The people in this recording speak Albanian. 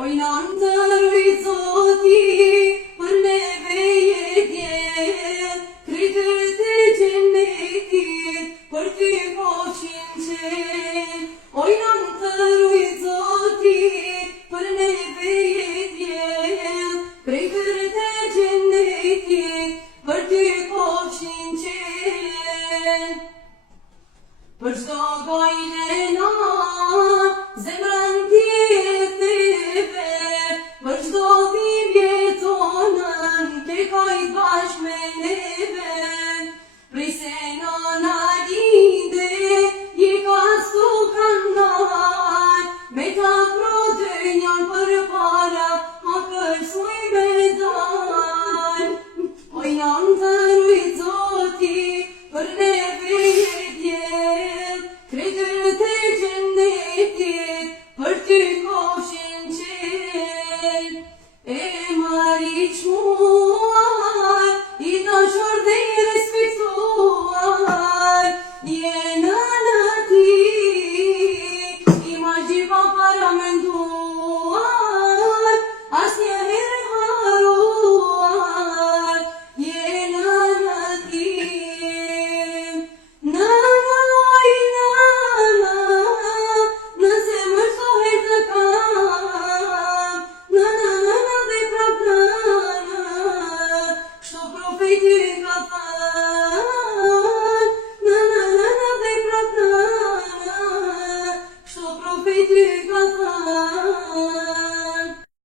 Ojnan të rrit Zoti, për neve jetjen, kritët e gjennetit, për ty koqin qen. Ojnan të rrit Zoti, për neve jetjen, kritët e gjennetit, për ty koqin qen. Për çdo gojnë na, zemrën ti e theve, për çdo dhimbje tonën, ke kajt bashk me neve. Prej se nëna linde, je ka stu kandaj, me ta prodë njën për para, ha kërsuj me dal. Ojnan të rrit Zoti, për neve jetjen, kritët e gjennetit, për ty koqin qen. E marit shmuar, i dashur dhe i